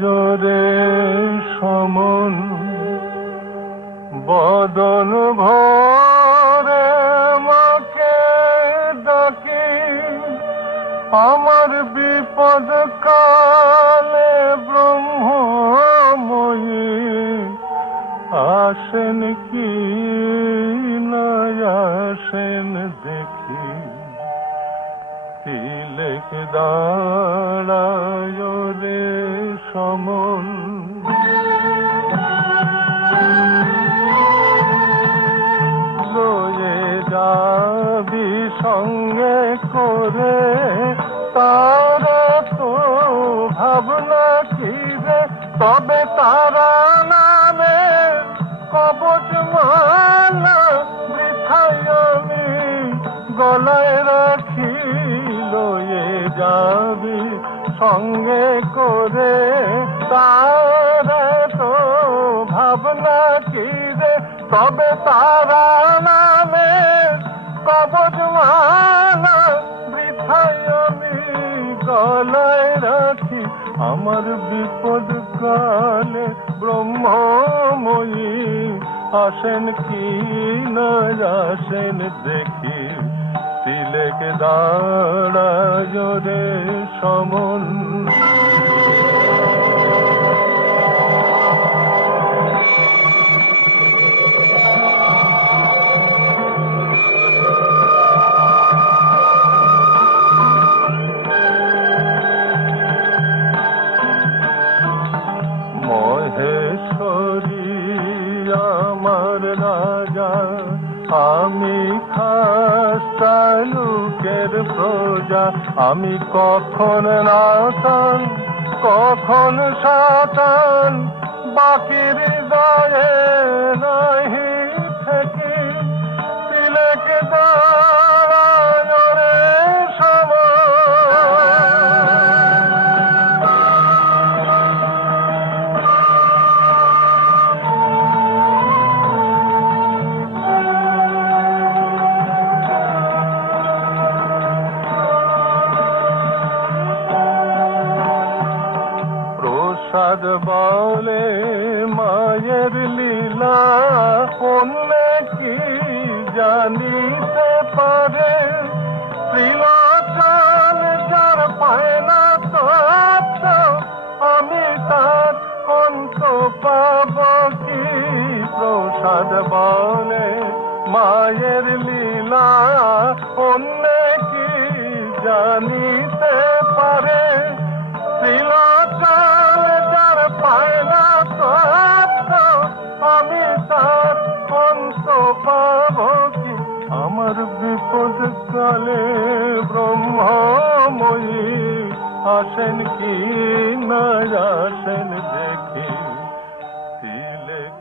জোরে সমন বদন ভরে মাকে ডাকি আমার বিপদ কালে ব্রহ্মময়ী আসেন কি না আসেন দেখি তিলেক দাঁড়ায় রে সমন লয়ে যাবি সঙ্গে করে তারা তো ভাবনা কি রে তবে তারা নামে কবচ মালা বৃথায় আমি গলায় রাখি লয়ে যাবি সঙ্গে করে তারা তো ভাবনা কি রে তবে তারা নামে কবচ মালা বৃথায় আমি গলায় রাখি আমার বিপদ কালে ব্রহ্মময়ী আসেন কি না আসেন দেখি তিলেক দাঁড়ায় রে সমন মহেশ্বরী আমার রাজা আমি খাস্তা লোকের প্রজা আমি কখন নাতান কখন সাতান বাকির হৃদয়ে নাহি থেকে তিলেক দাঁড়ায় রে প্রসাদ বলে মায়ের লীলা অন্য কি জানিতে পারে ত্রিলোচন যার পায় না তত্ত্ব আমি তার অন্ত পাব কি প্রসাদ বলে মায়ের লীলা অন্য কি জানিতে পারে ত্রিলোচন যার পায় না তত্ত্ব আমি তার অন্ত পাব কি আমার বিপদ কালে ব্রহ্মময়ী আসেন কি না আসেন দেখি তিলেক